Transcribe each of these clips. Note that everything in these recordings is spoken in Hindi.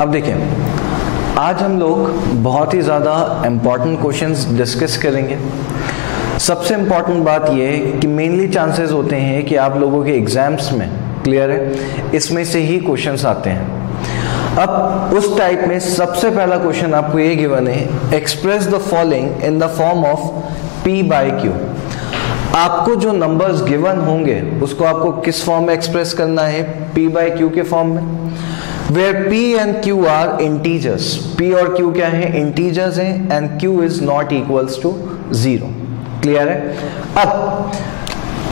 अब देखिए, आज हम लोग बहुत ही ज़्यादा इम्पॉर्टेंट क्वेश्चंस डिस्कस करेंगे। सबसे इम्पॉर्टेंट बात यह है कि मेनली चांसेस होते हैं कि आप लोगों के एग्जाम्स में, क्लियर है, इसमें से ही क्वेश्चंस आते हैं। अब उस टाइप में सबसे पहला क्वेश्चन आपको ये गिवन है, express the following in the form of P by Q। आपको जो नंबर्स गिवन होंगे उसको आपको किस फॉर्म में एक्सप्रेस करना है? P बाई Q के फॉर्म में, where P and Q are integers। P और Q क्या है? इंटीजर्स हैं, and Q is not equals to 0। Clear है? अब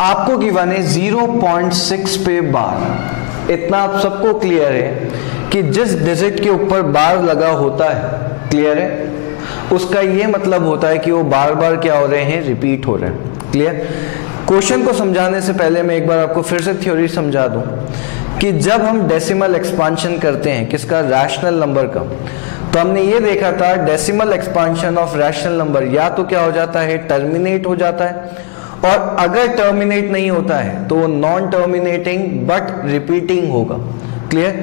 आपको गिवन है 0.6 पे बार। इतना आप सबको क्लियर है कि जिस डिजिट के ऊपर बार लगा होता है, क्लियर है, उसका ये मतलब होता है कि वो बार बार क्या हो रहे हैं? रिपीट हो रहे हैं। क्लियर? क्वेश्चन को समझाने से पहले मैं एक बार आपको फिर से थ्योरी समझा दूं कि जब हम डेसिमल एक्सपांशन करते हैं किसका? रैशनल नंबर का, तो हमने ये देखा था decimal expansion of rational number या तो क्या हो जाता है? टर्मिनेट हो जाता है, और अगर टर्मिनेट नहीं होता है तो वो नॉन टर्मिनेटिंग बट रिपीटिंग होगा। क्लियर?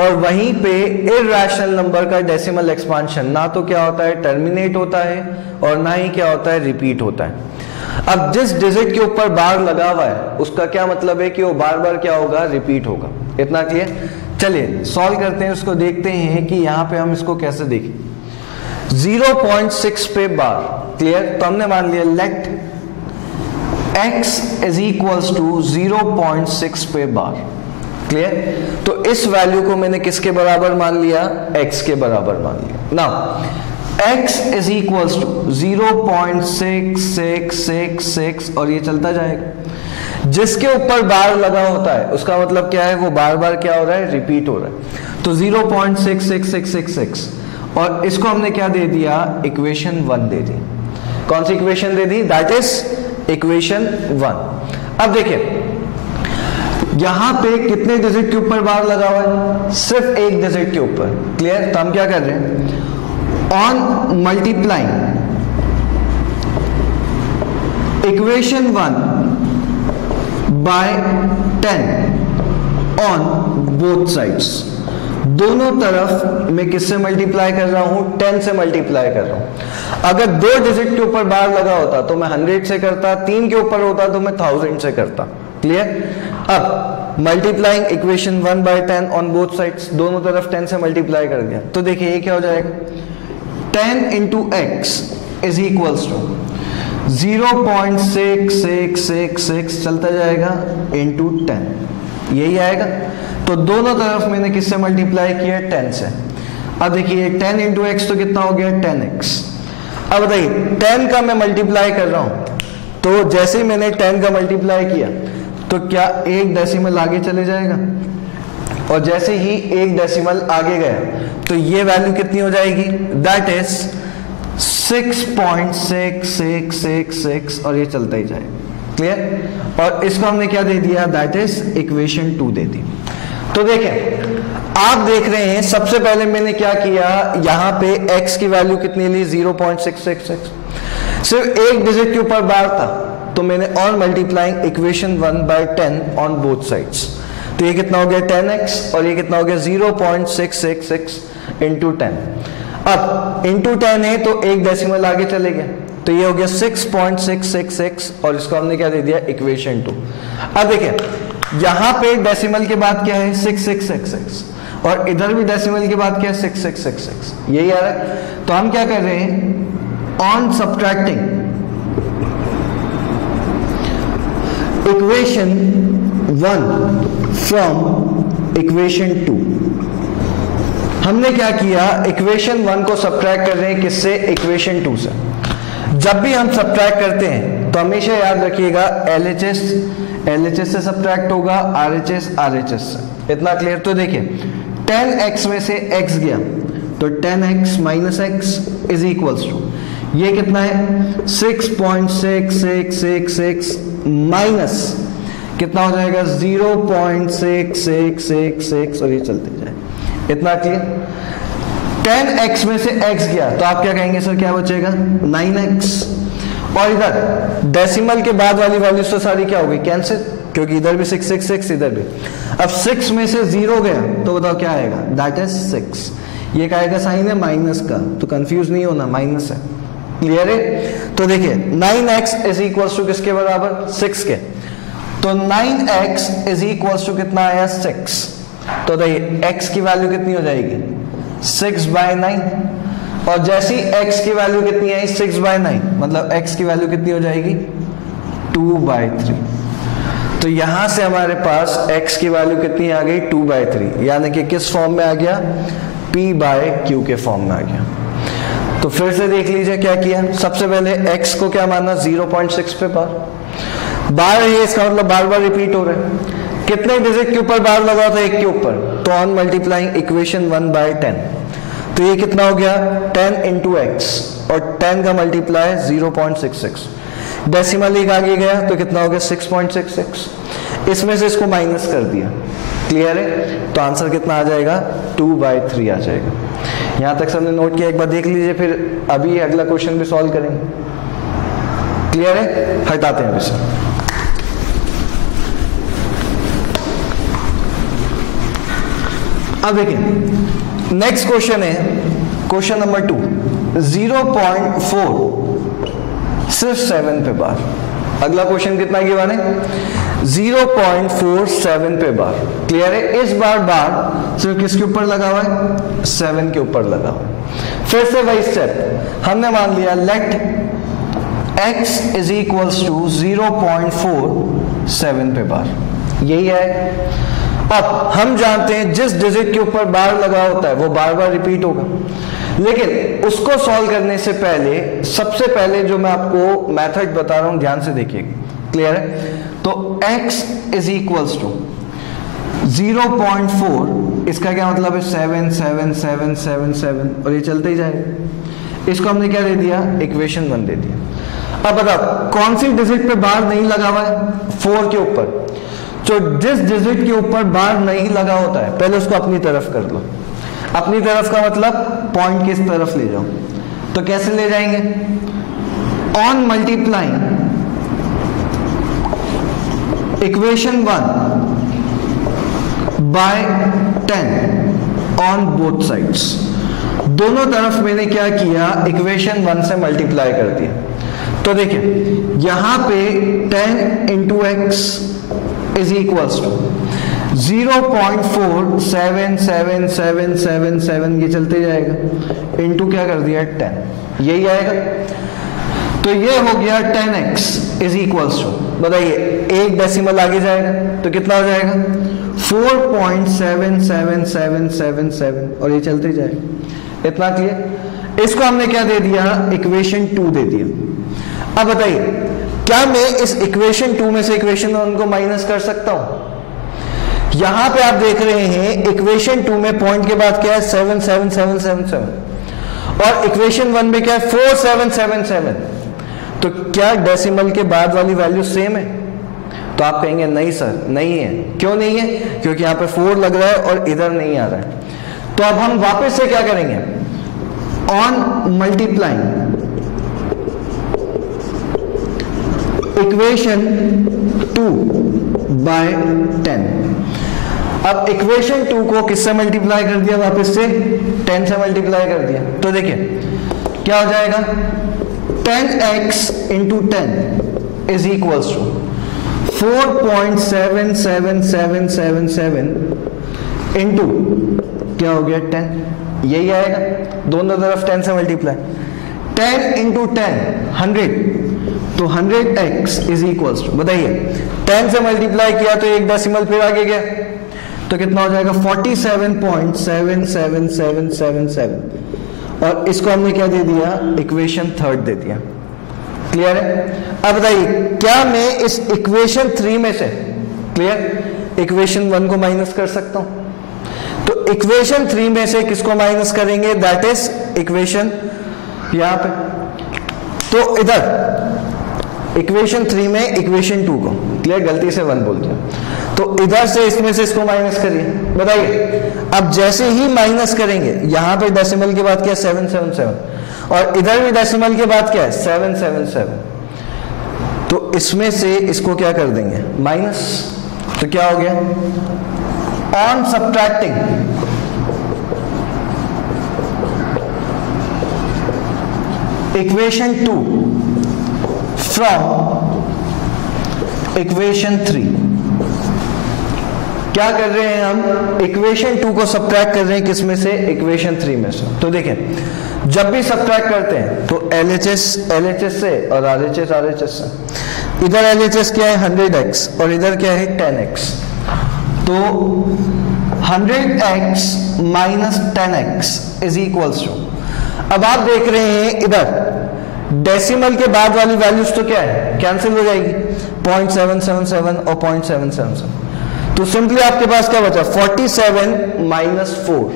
और वहीं पे इरैशनल नंबर का डेसिमल एक्सपांशन ना तो क्या होता है? टर्मिनेट होता है, और ना ही क्या होता है? रिपीट होता है। अब जिस डिजिट के ऊपर बार लगा हुआ है उसका क्या मतलब है कि वो बार बार क्या होगा? रिपीट होगा। इतना क्लियर? चलिए सॉल्व करते हैं, उसको देखते हैं कि यहां पे हम इसको कैसे देखें। 0.6 पे बार, क्लियर? तो हमने मान लिया let x is equals to 0.6 पे बार। क्लियर? तो इस वैल्यू को मैंने किसके बराबर मान लिया? x के बराबर मान लिया। Now x is equals to 0.6666 और ये चलता जाएगा। जिसके ऊपर बार लगा होता है उसका मतलब क्या है? वो बार बार क्या हो रहा है? रिपीट हो रहा है। तो 0.66666 और इसको हमने क्या दे दिया? इक्वेशन 1 दे दी। कौन सी इक्वेशन दे दी? That is equation 1। अब देखिए यहां पे कितने डिजिट के ऊपर बार लगा हुआ है? सिर्फ एक डिजिट के ऊपर। क्लियर? तो हम क्या कर रहे हैं? On multiplying equation 1 by 10 on both sides, दोनों तरफ मैं किससे मल्टीप्लाई कर रहा हूं? 10 से मल्टीप्लाई कर रहा हूं। अगर 2 डिजिट के ऊपर बार लगा होता तो मैं 100 से करता, 3 के ऊपर होता तो मैं 1000 से करता। क्लियर? अब multiplying equation 1 by 10 on both sides, दोनों तरफ 10 से मल्टीप्लाई कर दिया, तो देखिए ये क्या हो जाएगा? 10 into x is equals to 0.6666 चलता जाएगा इंटू 10, यही आएगा। तो दोनों तरफ मैंने किससे मल्टीप्लाई किया? 10 से। अब देखिए 10 इंटू एक्स तो कितना हो गया? 10x। अब बताइए 10 का मैं मल्टीप्लाई कर रहा हूं, तो जैसे ही मैंने 10 का मल्टीप्लाई किया तो क्या एक डेसिमल आगे चले जाएगा, और जैसे ही एक डेसिमल आगे गया तो ये वैल्यू कितनी हो जाएगी? दैट इज 6.6666 और ये चलता ही जाएगा। क्लियर? और इसको हमने क्या दे दिया? दैट इज इक्वेशन 2 दे दी। तो देखें, आप देख रहे हैं सबसे पहले मैंने क्या किया, यहां पे x की वैल्यू कितनी ली? 0.666। सिर्फ एक डिजिट के ऊपर बार था तो मैंने on multiplying equation 1 by 10 on both sides, तो ये कितना हो गया? 10x और ये कितना हो गया? 0.666 इंटू 10। अब इंटू 10 है तो एक डेसिमल आगे चले गया, तो ये हो गया 6.666 और इसको हमने क्या दे दिया? इक्वेशन 2। अब देखिए यहां पे डेसिमल के बाद क्या है? 6666 और इधर भी डेसिमल के बाद क्या है? 6666, यही आ रहा है। तो हम क्या कर रहे हैं? On subtracting equation 1 from equation 2, हमने क्या किया? इक्वेशन 1 को सब्ट्रैक्ट कर रहे हैं किससे? इक्वेशन 2 से। जब भी हम सब्ट्रैक्ट करते हैं तो हमेशा याद रखिएगा LHS LHS से सब्ट्रैक्ट होगा, RHS RHS से। इतना क्लियर? तो देखिए 10x में से x गया तो 10x minus x is equals to, ये कितना है? 6.6666 माइनस कितना हो जाएगा? 0.6666 और ये चलते जाए। इतना क्लियर? 10x में से x गया तो आप क्या कहेंगे सर? क्या बचेगा? 9x। और इधर डेसिमल के बाद वाली वैल्यूज तो सारी क्या होगी? कैंसिल। क्योंकि इधर भी 6 6 6, इधर भी। अब 6 में से 0 गया तो बताओ क्या आएगा, दैट इज 6। ये क्या आएगा, साइन है माइनस का, तो कंफ्यूज नहीं होना, माइनस है। क्लियर है? तो देखिए 9x इज इक्वल टू किसके बराबर, 6 के। तो 9x इज इक्वल टू कितना आया, 6। तो देखिए x की वैल्यू कितनी हो जाएगी, 6/9। और जैसी x की वैल्यू कितनी आई, 6/9, मतलब x की वैल्यू कितनी हो जाएगी, 2/3। तो यहां से हमारे पास x की वैल्यू कितनी आ गई, 2/3, यानी कि किस फॉर्म में आ गया, p/q के फॉर्म में आ गया। तो फिर से देख लीजिए क्या किया। सबसे पहले x को क्या माना, 0.6 पे बार है, इसका मतलब बार बार रिपीट हो रहा है। कितने डिजिट के ऊपर बार लगा था, 1 के ऊपर, तो ऑन मल्टीप्लाइंग इक्वेशन 1/10, तो ये कितना हो गया 10 into x, और 10 का मल्टीप्लाई 0.66, डेसिमल एक आगे गया तो कितना हो गया 6.66, इसमें से इसको माइनस कर दिया। क्लियर है? तो आंसर कितना आ जाएगा, 2/3 आ जाएगा। यहां तक सबने नोट किया, एक बार देख लीजिए, फिर अभी अगला क्वेश्चन भी सॉल्व करेंगे। क्लियर है? हटाते हैं इसे। अब देखिए नेक्स्ट क्वेश्चन है, क्वेश्चन नंबर 2, 0.4 सिर्फ 7 पे बार। अगला क्वेश्चन कितना गिवन है, 0.47 पे बार। क्लियर है? इस बार बार सिर्फ किसके ऊपर लगा हुआ है, 7 के ऊपर लगा हुआ है। फिर से वही स्टेप हमने मान लिया, let x is equals to 0.47 पे बार, यही है। अब हम जानते हैं जिस डिजिट के ऊपर बार लगा होता है वो बार बार रिपीट होगा, लेकिन उसको सॉल्व करने से पहले सबसे पहले जो मैं आपको मेथड बता रहा हूं ध्यान से देखिएगा। क्लियर है? तो x इज इक्वल्स टू 0.4, इसका क्या मतलब है, 7 7 7 7 7, और ये चलते ही जाएगा। इसको हमने क्या दे दिया, इक्वेशन 1 दे दिया। अब बताओ कौन सी डिजिट पे बार नहीं लगा हुआ है, 4 के ऊपर। तो जिस डिजिट के ऊपर बार नहीं लगा होता है पहले उसको अपनी तरफ कर लो। अपनी तरफ का मतलब पॉइंट किस तरफ ले जाओ, तो कैसे ले जाएंगे, on multiplying equation 1 by 10 on both sides. दोनों तरफ मैंने क्या किया, इक्वेशन 1 से मल्टीप्लाई कर दिया। तो देखिए यहां पे 10 into x is equals to 0.477777, ये चलते जाएगा, इनटू क्या कर दिया 10, यही आएगा। तो ये हो गया 10x इज इक्वल्स टू, बताइए एक डेसिमल आगे जाएगा तो कितना हो जाएगा 4.77777, और ये चलते जाएगा। इतना क्लियर? इसको हमने क्या दे दिया, इक्वेशन 2 दे दिया। अब बताइए क्या मैं इस इक्वेशन 2 में से इक्वेशन 1 को माइनस कर सकता हूं? यहां पे आप देख रहे हैं इक्वेशन 2 में पॉइंट के बाद क्या है 77777, और इक्वेशन 1 में क्या है 4777। तो क्या डेसिमल के बाद वाली वैल्यू सेम है? तो आप कहेंगे नहीं सर, नहीं है। क्यों नहीं है? क्योंकि यहां पे 4 लग रहा है और इधर नहीं आ रहा है। तो अब हम वापस से क्या करेंगे, ऑन मल्टीप्लाइंग इक्वेशन 2 बाय 10। अब इक्वेशन 2 को किससे मल्टीप्लाई कर दिया, वापस से 10 से मल्टीप्लाई कर दिया। तो देखिए क्या हो जाएगा, 10x into 10 is equals to 4.77777 into क्या हो गया 10, यही आएगा। दोनों तरफ 10 से मल्टीप्लाई, 10 इंटू 10 100, तो 100x इज इक्वल्स टू, बताइए 10 से मल्टीप्लाई किया तो एक डेसिमल फिर आगे गया, तो कितना हो जाएगा 47.77777, और इसको हमने क्या दे दिया, इक्वेशन 3 दे दिया। क्लियर है? अब बताइए क्या मैं इस इक्वेशन 3 में से, क्लियर, इक्वेशन 1 को माइनस कर सकता हूं? तो इक्वेशन 3 में से किसको माइनस करेंगे, दैट इज इक्वेशन यहां पे। तो इधर इक्वेशन 3 में इक्वेशन 2 को, क्लियर, गलती से 1 बोल दिया, तो इधर से इसमें से इसको माइनस करिए। बताइए अब जैसे ही माइनस करेंगे, यहां पे डेसिमल के बाद क्या है 777, और इधर भी डेसिमल के बाद क्या है 777, तो इसमें से इसको क्या कर देंगे माइनस, तो क्या हो गया on subtracting equation 2 from equation 3, क्या कर रहे हैं हम इक्वेशन 2 को सब्ट्रैक्ट कर रहे हैं किसमें से, इक्वेशन 3 में से। तो देखें जब भी सब्ट्रैक्ट करते हैं तो LHS से और RHS से, इधर LHS क्या है 100x और इधर क्या है 10x, तो 100x minus 10x is equals to, अब आप देख रहे हैं इधर डेसिमल के बाद वाली वैल्यूज तो क्या है कैंसिल हो जाएगी 0.777 और 0.777, तो सिंपली आपके पास क्या बचा 47 माइनस 4,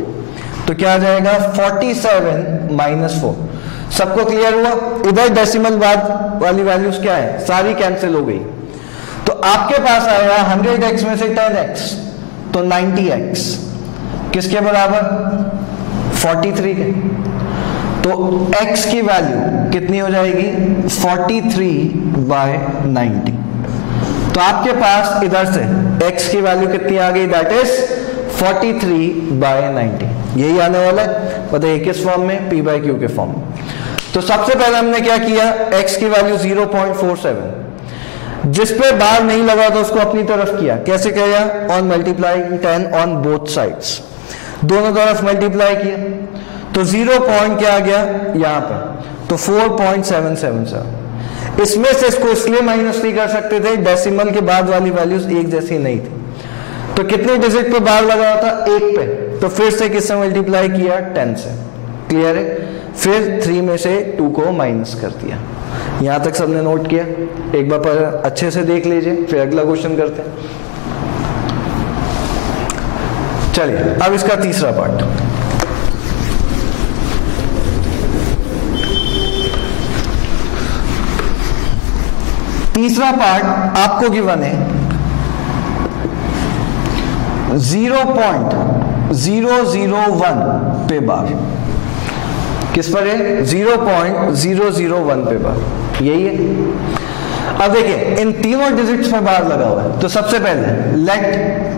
तो क्या आ जाएगा 47 माइनस 4। सबको क्लियर हुआ? इधर डेसिमल बाद वाली वैल्यूज क्या है सारी कैंसिल हो गई, तो आपके पास आया 100x में से 10x तो 90x किसके बराबर 43 के, तो x की वैल्यू कितनी हो जाएगी 43/90, तो आपके पास इधर से x की वैल्यू कितनी आ गई दैट इज 43/90, यही आने वाला है बताइए किस फॉर्म में p/q के फॉर्म में। तो सबसे पहले हमने क्या किया x की वैल्यू 0.47 जिस पे बार नहीं लगा था उसको अपनी तरफ किया, कैसे किया on multiply 10 on both sides, दोनों तरफ मल्टीप्लाई किया तो 0 पॉइंट क्या आ गया यहां पर, तो 4.777, इसमें से इसको इसलिए माइनस नहीं कर सकते थे डेसिमल के बाद वाली वैल्यूज एक जैसी नहीं थी, तो कितने डिजिट पे बार लगा था 1 पे, तो फिर से किससे मल्टीप्लाई किया 10 से, क्लियर है, फिर 3 में से 2 को माइनस कर दिया। यहां तक सबने नोट किया, एक बार पर अच्छे से देख लीजिए फिर अगला क्वेश्चन करते हैं। चलिए अब इसका तीसरा पार्ट, तीसरा पार्ट आपको गिवन है 0.001 पे बार, किस पर है 0.001 पे बार, यही है। अब देखिए इन तीनों डिजिट्स पे बार लगा हुआ है, तो सबसे पहले let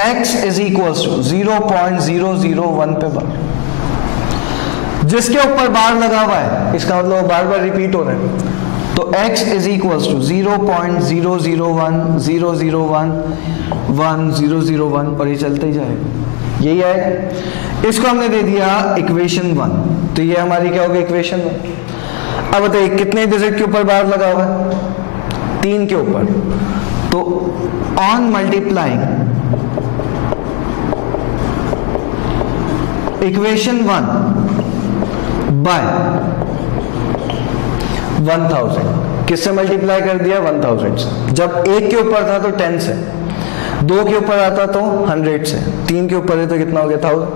x is equals to 0.001 पे बार, जिसके ऊपर बार लगा हुआ है इसका मतलब बार बार रिपीट हो रहा है, तो x इज इक्वल्स टू 0.001 और ये चलते ही जाएगा, यही है। इसको हमने दे दिया इक्वेशन 1, तो ये हमारी क्या होगी इक्वेशन 1। अब बताइए कितने डिजिट के ऊपर बार लगा हुआ है 3 के ऊपर, तो ऑन मल्टीप्लाइंग इक्वेशन 1 बाय 1000, किससे मल्टीप्लाई कर दिया 1000 से, जब 1 के ऊपर था तो 10 से, 2 के ऊपर आता तो 100 से, 3 के ऊपर है तो कितना हो गया 1000,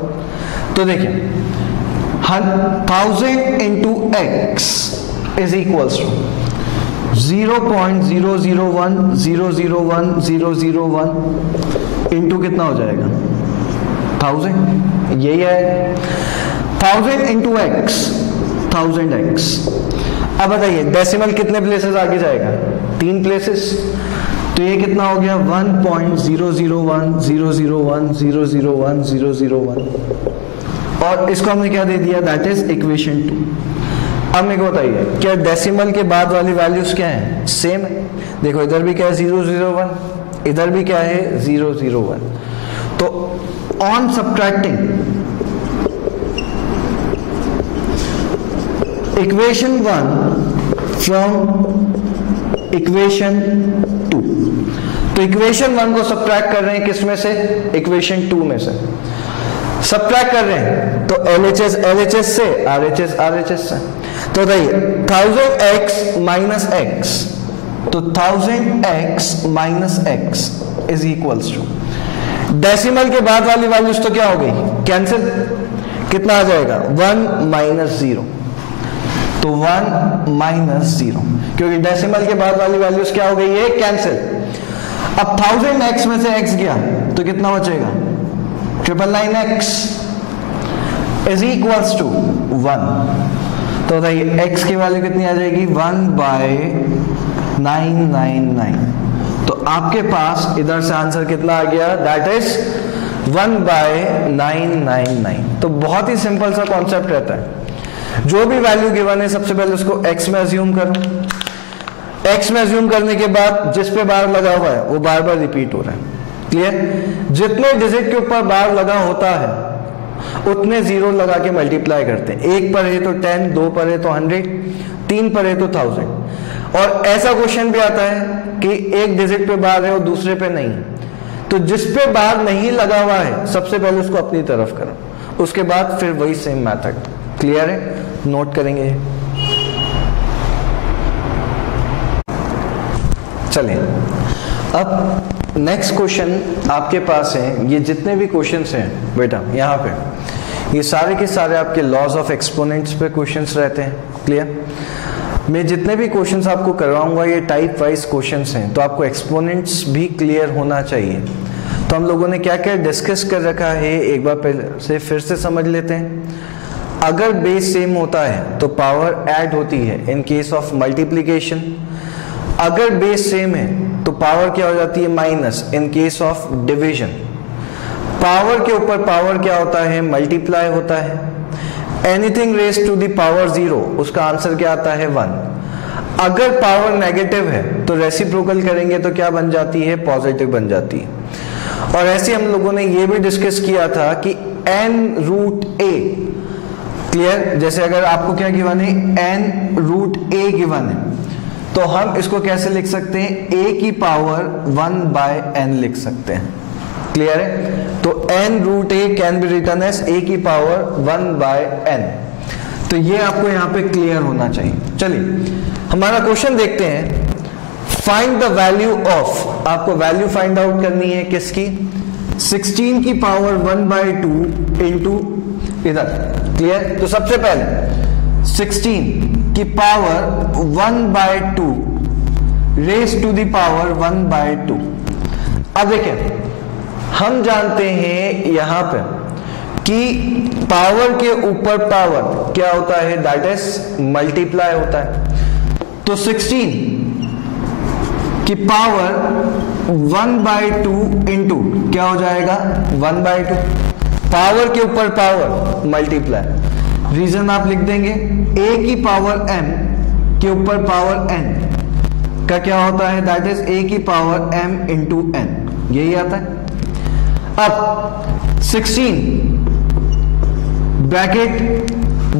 तो देखिए 1000 into x is equals to 0.001 into कितना हो जाएगा 1000, यही है 1000 इंटू x 1000x। अब बताइए डेसिमल कितने प्लेसेस आगे जाएगा 3 प्लेसेस, तो ये कितना हो गया 1.001001001 और इसको हमने क्या दे दिया दैट इज इक्वेशन 2। अब मेरे को बताइए क्या डेसिमल के बाद वाली वैल्यूज क्या है सेम है, देखो इधर भी क्या है 001, इधर भी क्या है 001, तो on subtracting equation 1 from equation 2, तो इक्वेशन 1 को सब्ट्रैक्ट कर रहे हैं किसमें से इक्वेशन 2 में से, सब्ट्रैक्ट कर रहे हैं तो LHS से RHS से, तो बताइए 1000x माइनस x, तो 1000x minus x is equals to decimal के बाद वाली वैल्यूज तो क्या हो गई कैंसिल, कितना आ जाएगा 1 माइनस 0, तो 1 माइनस 0 क्योंकि डेसिमल के बाद वाली वैल्यूज क्या हो गई है कैंसिल। अब 1000x में से x गया तो कितना बचेगा 999x इज इक्वल्स टू 1, तो बताइए x की वैल्यू कितनी आ जाएगी 1/999 999। तो आपके पास इधर से आंसर कितना आ गया, दैट इज 1/999। तो बहुत ही सिंपल सा कॉन्सेप्ट रहता है, जो भी वैल्यू गिवन है सबसे पहले उसको x में अज्यूम करो, x में अज्यूम करने के बाद जिस पे बार लगा हुआ है वो बार बार रिपीट हो रहा है। क्लियर? जितने डिजिट के ऊपर बार लगा होता है उतने जीरो लगा के मल्टीप्लाई करते हैं। एक पर है तो 10, दो पर है तो 100, तीन पर है तो 1000। और ऐसा क्वेश्चन भी आता है कि एक डिजिट पे बार है और दूसरे पे नहीं, तो जिस पे बार नहीं लगा हुआ है सबसे पहले उसको अपनी तरफ करो, उसके बाद फिर वही सेम मेथड। क्लियर है? नोट करेंगे। चलिए अब नेक्स्ट क्वेश्चन आपके पास है। ये जितने भी क्वेश्चंस हैं बेटा यहाँ पे, ये सारे के सारे आपके लॉज ऑफ एक्सपोनेंट्स पे क्वेश्चंस रहते हैं। क्लियर? मैं जितने भी क्वेश्चंस आपको करवाऊंगा ये टाइप वाइज क्वेश्चंस हैं, तो आपको एक्सपोनेंट्स भी क्लियर होना चाहिए। तो हम लोगों ने क्या क्या डिस्कस कर रखा है एक बार पहले से फिर से समझ लेते हैं। अगर बेस सेम होता है तो पावर ऐड होती है इन केस ऑफ मल्टीप्लिकेशन। अगर बेस सेम है तो पावर क्या हो जाती है, minus, in case of division. Power के ऊपर पावर क्या होता है, मल्टीप्लाई होता है। Anything raise to the power 0, उसका आंसर क्या आता है, 1। अगर पावर नेगेटिव है तो रेसिप्रोकल करेंगे तो क्या बन जाती है, पॉजिटिव बन जाती है। और ऐसे हम लोगों ने ये भी डिस्कस किया था कि n√a, क्लियर, जैसे अगर आपको क्या गिवन है, n√a गिवन है, तो हम इसको कैसे लिख सकते हैं, a की पावर 1/n लिख सकते हैं। क्लियर है? तो n√a can be written as a की पावर 1/n। तो ये आपको यहां पे क्लियर होना चाहिए। चलिए हमारा क्वेश्चन देखते हैं। फाइंड द वैल्यू ऑफ, आपको वैल्यू फाइंड आउट करनी है किसकी, 16 की पावर 1/2 इंटू इधर। क्लियर? तो सबसे पहले 16 की power 1/2 raise to the power 1/2। अब देखिए हम जानते हैं यहां पे कि पावर के ऊपर पावर क्या होता है, दैट इज मल्टीप्लाई होता है। तो 16 की पावर 1/2 इंटू क्या हो जाएगा, 1/2। पावर के ऊपर पावर मल्टीप्लाई, रीजन आप लिख देंगे, a की पावर m के ऊपर पावर n का क्या होता है, दैट इज a की पावर m इंटू n, यही आता है। अब 16 ब्रैकेट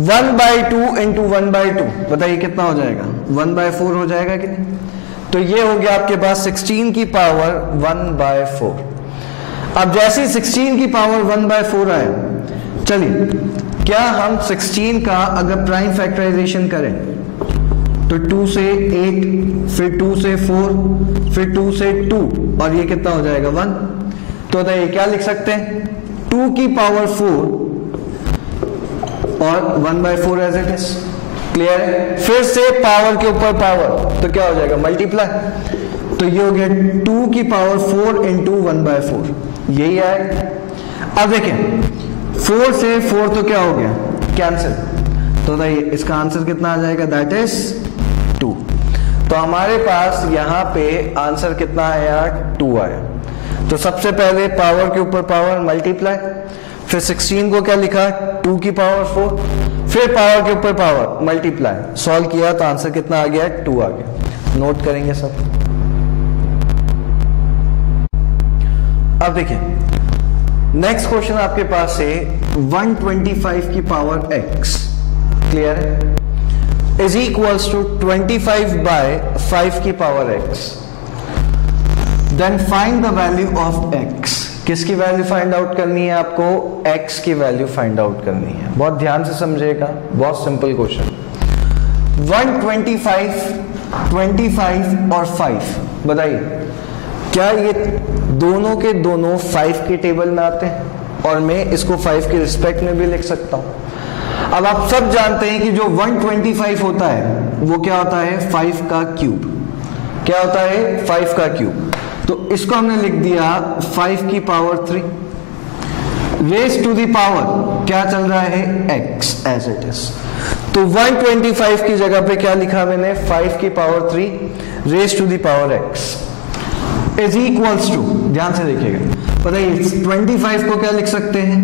1/2 इंटू 1/2, बताइए कितना हो जाएगा, 1/4 हो जाएगा कि नहीं। तो ये हो गया आपके पास 16 की पावर 1/4। अब जैसे 16 की पावर 1/4 आए, चलिए क्या हम 16 का अगर प्राइम फैक्टराइजेशन करें तो 2 से 8, फिर 2 से 4, फिर 2 से 2, और ये कितना हो जाएगा, 1। तो ये क्या लिख सकते हैं, 2 की पावर 4 और 1/4 एज इट इज। क्लियर है? फिर से पावर के ऊपर पावर तो क्या हो जाएगा, मल्टीप्लाई। तो ये हो गया 2 की पावर 4 इंटू 1/4, यही आएगा। अब देखें 4 से 4 तो क्या हो गया, कैंसिल। तो इसका आंसर कितना आ जाएगा, दैट इज 2। तो हमारे पास यहां पे आंसर कितना आया, 2 आया। तो सबसे पहले पावर के ऊपर पावर मल्टीप्लाई, फिर 16 को क्या लिखा, 2 की पावर 4, फिर पावर के ऊपर पावर मल्टीप्लाई, सॉल्व किया तो आंसर कितना आ गया, 2 आ गया। नोट करेंगे सब। अब देखिए नेक्स्ट क्वेश्चन आपके पास है 125 की पावर x, क्लियर है, इज इक्वल्स टू 25/5 की power x। Then find the value of x। किसकी वैल्यू फाइंड आउट करनी है आपको, x की वैल्यू फाइंड आउट करनी है। बहुत ध्यान से समझिएगा, बहुत सिंपल क्वेश्चन। 125, 25 और 5, बताइए क्या ये दोनों के दोनों 5 के टेबल में आते हैं, और मैं इसको 5 के रिस्पेक्ट में भी लिख सकता हूं। अब आप सब जानते हैं कि जो 125 होता है वो क्या होता है, 5 का क्यूब। क्या होता है, 5 का क्यूब। तो इसको हमने लिख दिया 5 की power 3 raise to the power क्या चल रहा है, x एज इट इज। तो 125 की जगह पे क्या लिखा मैंने, 5 की power 3 raise to the power x is equals to, ध्यान से देखिएगा, बताइए 25 को क्या लिख सकते हैं,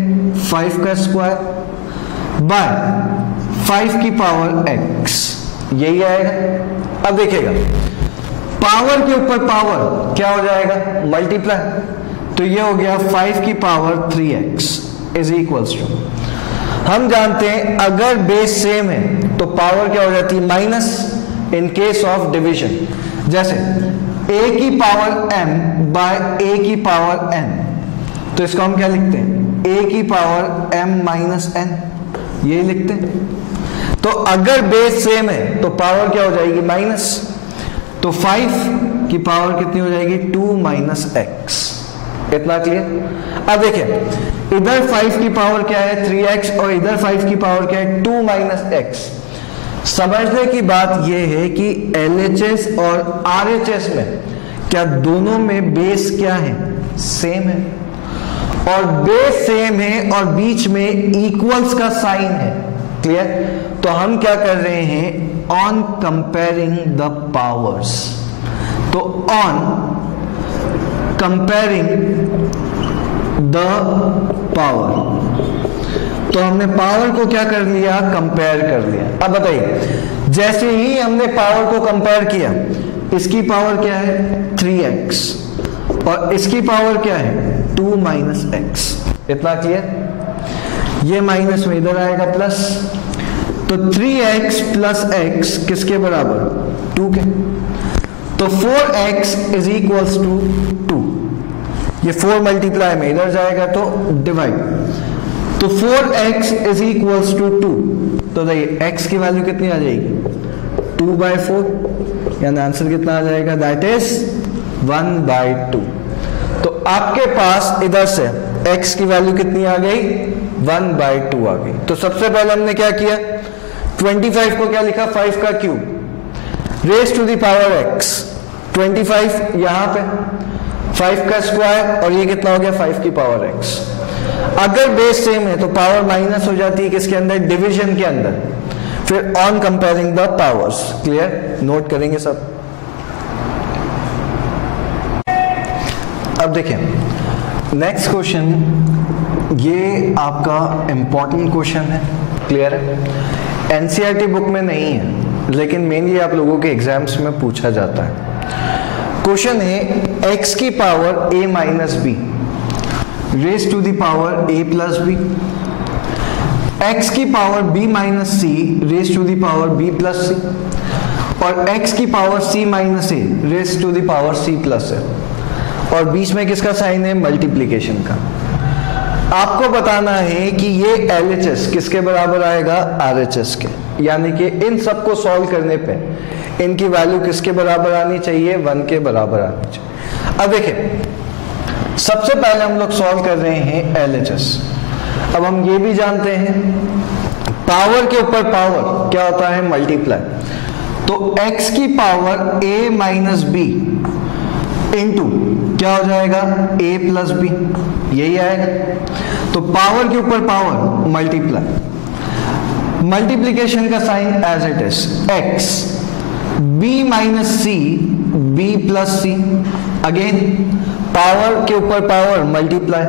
5 का स्क्वायर बाय 5 की पावर x, यही आएगा। अब देखिएगा पावर के ऊपर पावर क्या हो जाएगा, मल्टीप्लाई, तो ये हो गया 5 की power 3x is equals to, हम जानते हैं अगर बेस सेम है तो पावर क्या हो जाती है, minus in case of division, जैसे a की पावर m बाय a की पावर n, तो इसको हम क्या लिखते हैं, a की पावर m माइनस n, यही लिखते हैं। तो अगर बेस सेम है तो पावर क्या हो जाएगी, माइनस, तो 5 की पावर कितनी हो जाएगी, 2 माइनस x, इतना क्लियर। अब देखिए इधर 5 की पावर क्या है, 3x, और इधर 5 की पावर क्या है, 2 माइनस x। समझने की बात यह है कि LHS और RHS में क्या दोनों में बेस क्या है, सेम है, और बेस सेम है और बीच में इक्वल्स का साइन है, क्लियर। तो हम क्या कर रहे हैं, ऑन कंपेयरिंग द पावर्स, तो ऑन कंपेयरिंग द पावर, तो हमने पावर को क्या कर लिया, कंपेयर कर लिया। अब बताइए जैसे ही हमने पावर को कंपेयर किया, इसकी पावर क्या है, 3x, और इसकी पावर क्या है, 2 माइनस x, इतना क्लियर। ये माइनस में इधर आएगा प्लस, तो 3x प्लस x किसके बराबर, 2 के, तो 4x इज इक्वल्स टू 2, ये 4 मल्टीप्लाई में इधर जाएगा तो डिवाइड, तो 4x इज इक्वल्स टू 2, तो देखिए x की वैल्यू कितनी आ जाएगी, 2/4, यानी आंसर कितना आ जाएगा, दैट इज 1/2। तो आपके पास इधर से x की वैल्यू कितनी आ गई, 1/2 आ गई। तो सबसे पहले हमने क्या किया, 25 को क्या लिखा, 5 का cube raise to the power x, 25 यहां पे 5 का स्क्वायर, और ये कितना हो गया, 5 की पावर x। अगर बेस सेम है तो पावर माइनस हो जाती है किसके अंदर, डिवीजन के अंदर, फिर on comparing the powers, clear, note करेंगे सब। अब देखिए नेक्स्ट क्वेश्चन, ये आपका इंपॉर्टेंट क्वेश्चन है, क्लियर है, एनसीईआरटी बुक में नहीं है लेकिन मेनली आप लोगों के एग्जाम्स में पूछा जाता है। क्वेश्चन है x की power a minus B raise to the power a plus B, x की power b minus C raise to the power b plus C, और x की power c minus a raise to the power c plus a, और बीच में किसका साइन है, मल्टीप्लीकेशन का। आपको बताना है कि ये LHS किसके बराबर आएगा, RHS के, यानी कि इन सबको सॉल्व करने पे इनकी वैल्यू किसके बराबर आनी चाहिए, 1 के बराबर आनी चाहिए। अब देखिए सबसे पहले हम लोग सॉल्व कर रहे हैं LHS। अब हम ये भी जानते हैं पावर के ऊपर पावर क्या होता है, मल्टीप्लाई, तो x की power a minus b into क्या हो जाएगा, a प्लस बी, यही आएगा। तो पावर के ऊपर पावर मल्टीप्लाई, मल्टीप्लीकेशन का sign as it is, x b minus C b plus c, again power के ऊपर पावर मल्टीप्लाई,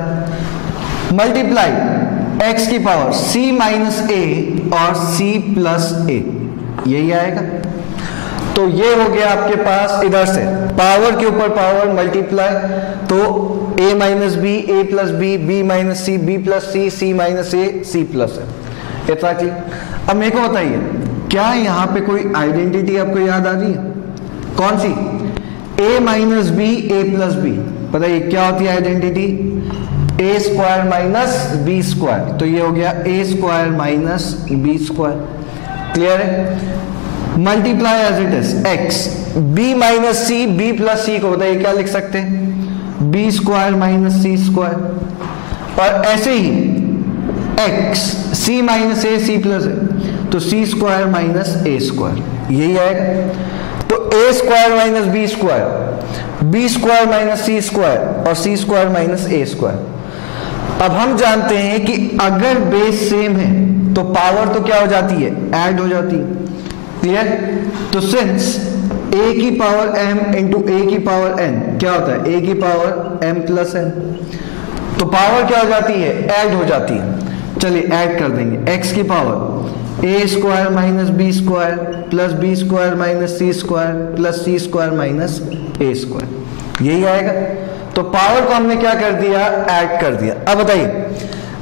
मल्टीप्लाई x की पावर c माइनस a और c प्लस a, यही आएगा। तो ये हो गया आपके पास इधर से पावर के ऊपर पावर मल्टीप्लाई, तो a minus B, a plus b, b minus C, b plus c, c minus a, c plus है, इतना क्लियर। अब मेरे को बताइए क्या यहाँ पे कोई आइडेंटिटी आपको याद आ रही है, कौन सी, a minus B, a plus B, बताइए क्या होती है identity, a square minus B square, तो ये हो गया a square minus B square, clear है। Multiply as it is x, b minus C, b plus C को बताइए क्या लिख सकते हैं, b स्क्वायर माइनस सी स्क्वायर, और ऐसे ही x c minus A C plus है, तो c स्क्वायर माइनस ए स्क्वायर, यही आएगा। तो a square minus B square, b square minus C square, और c स्क्वायर माइनस ए स्क्वायर। अब हम जानते हैं कि अगर बेस सेम है तो पावर तो क्या हो जाती है, ऐड हो जाती है, क्लियर। तो सिंस a की पावर m इंटू a की पावर n क्या होता है, a की पावर m प्लस n। तो पावर क्या हो जाती है, ऐड हो जाती है। चलिए ऐड कर देंगे, x की power a square minus B square plus b square minus C square plus c square minus a square, यही आएगा। तो पावर को हमने क्या कर दिया, ऐड कर दिया। अब बताइए,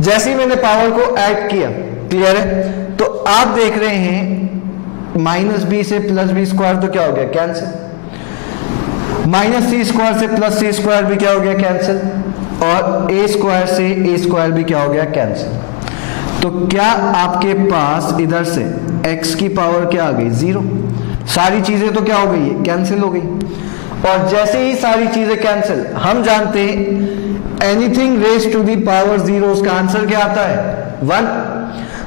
जैसे ही मैंने पावर को ऐड किया, क्लियर है, तो आप देख रहे हैं माइनस बी से प्लस बी स्क्वायर तो क्या हो गया, कैंसिल। माइनस सी स्क्वायर से प्लस सी स्क्वायर भी क्या हो गया, कैंसिल। और ए स्क्वायर से ए स्क्वायर भी क्या हो गया, कैंसिल। तो क्या आपके पास इधर से x की पावर क्या आ गई, 0। सारी चीजें तो क्या हो गई, कैंसिल हो गई। और जैसे ही सारी चीजें कैंसिल, हम जानते हैं anything raise to the power 0 उसका आंसर क्या आता है, 1।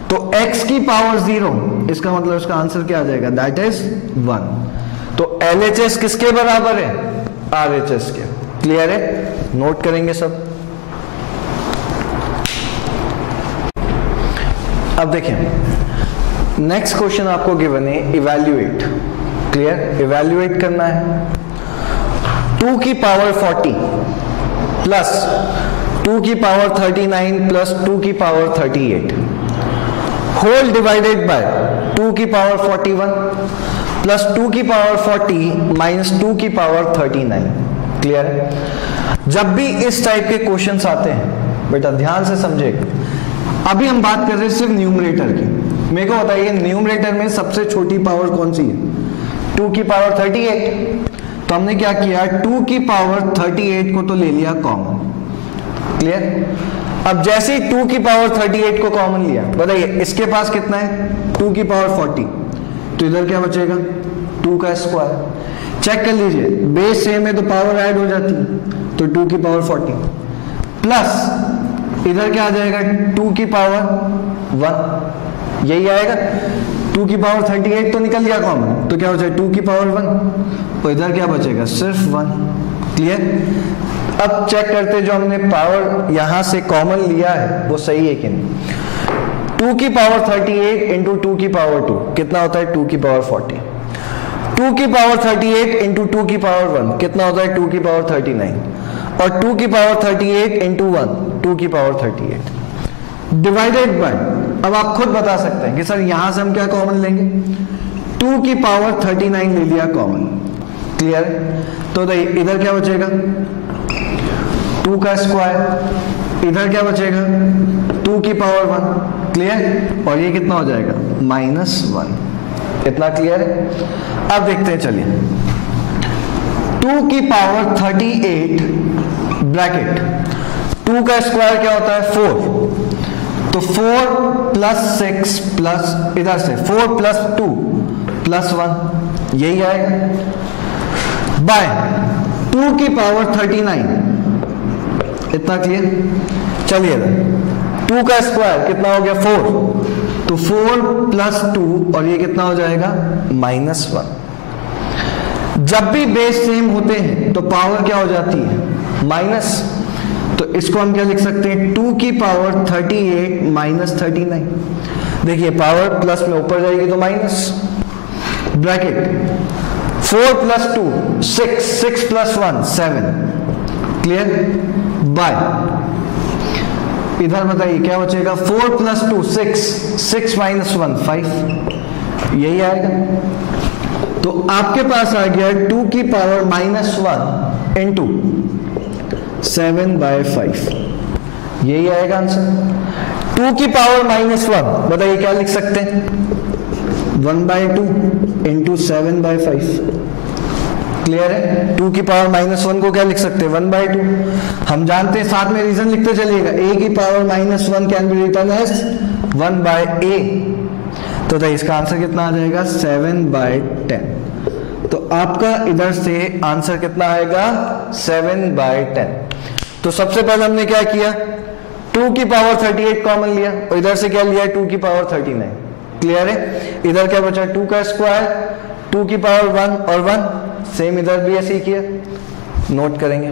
तो x की पावर 0, इसका मतलब इसका आंसर क्या आ जाएगा, दैट इज 1। तो LHS किसके बराबर है, RHS के। क्लियर है, नोट करेंगे सब। अब देखें, नेक्स्ट क्वेश्चन आपको गिवन है इवैल्यूएट। क्लियर, इवैल्यूएट करना है 2 की पावर 40 प्लस 2 की पावर 39 प्लस 2 की पावर 38 होल डिवाइडेड बाय 2 की पावर 41 प्लस 2 की पावर 40 माइनस 2 की पावर 39। क्लियर है। जब भी इस टाइप के क्वेश्चंस आते हैं बेटा ध्यान से समझेगा। अभी हम बात कर रहे हैं सिर्फ न्यूमरेटर की। मेरे को बताइए न्यूमरेटर में सबसे छोटी पावर कौन सी है, 2 की पावर 38। तो हमने क्या किया, 2 की पावर 38 को तो ले लिया कॉमन। क्लियर। अब जैसे ही 2 की पावर 38 को कॉमन लिया, बताइए इसके पास कितना है, 2 की पावर 40। तो इधर क्या बचेगा, 2 का स्क्वायर। चेक कर लीजिए, बेस सेम है तो पावर ऐड हो जाती है। तो 2 की पावर 40 प्लस इधर क्या आ जाएगा, 2 की पावर 1, यही आएगा। 2 की पावर 38 तो निकल गया कॉमन, तो क्या हो जाएगा 2 की पावर 1। तो इधर क्या बचेगा, सिर्फ 1। क्लियर। अब चेक करते जो हमने पावर यहां से कॉमन लिया है वो सही है कि नहीं। 2 की पावर 38 इंटू 2 की पावर 2 कितना होता है, 2 की पावर 40। 2 की पावर 38 इंटू 2 की पावर 1 कितना होता है, 2 की पावर 39। और 2 की पावर 38 इंटू 1 2 की पावर 38 डिवाइडेड बाय, अब आप खुद बता सकते हैं कि सर यहां से हम क्या कॉमन लेंगे, 2 की पावर 39 ले लिया कॉमन। क्लियर। तो इधर क्या बचेगा, 2 का स्क्वायर, इधर क्या बचेगा 2 की पावर 1। क्लियर। और ये कितना हो जाएगा, -1। इतना क्लियर है। अब देखते हैं, चलिए 2 की पावर 38 ब्रैकेट 2 का स्क्वायर क्या होता है, 4। तो 4 प्लस 6 प्लस इधर से 4 प्लस 2 प्लस 1, यही आएगा बाय 2 की पावर 39। इतना क्लियर। चलिए 2 का स्क्वायर कितना हो गया, 4। तो 4 प्लस 2 और ये कितना हो जाएगा, -1। जब भी बेस सेम होते हैं तो पावर क्या हो जाती है, माइनस। तो इसको हम क्या लिख सकते हैं, 2 की पावर 38 माइनस 39। देखिए पावर प्लस में ऊपर जाएगी तो minus, bracket 4 plus 2 6, 6 plus 1 7। Clear. बाय इधर बताइए क्या बचेगा, 4 प्लस 2 6, 6 माइनस 1 5, यही आएगा। तो आपके पास आ गया 2 की पावर -1 इंटू 7/5, यही आएगा आंसर। 2 की पावर -1 बताइए क्या लिख सकते हैं, 1/2 इंटू 7/5। क्लियर है। 2 की पावर -1 को क्या लिख सकते हैं, 1/2। हम जानते हैं, साथ में रीजन लिखते चलिएगा, a की power -1 can be written as 1/a। तो इसका आंसर कितना आ जाएगा, 7/10। तो आपका इधर से आंसर कितना आएगा, 7/10। तो सबसे पहले हमने क्या किया, 2 की पावर 38 कॉमन लिया और इधर से क्या लिया, 2 की पावर 39। क्लियर है। इधर क्या बचा, 2 का स्क्वायर, 2 की पावर 1 और 1, सेम इधर भी ऐसे ही किया। नोट करेंगे।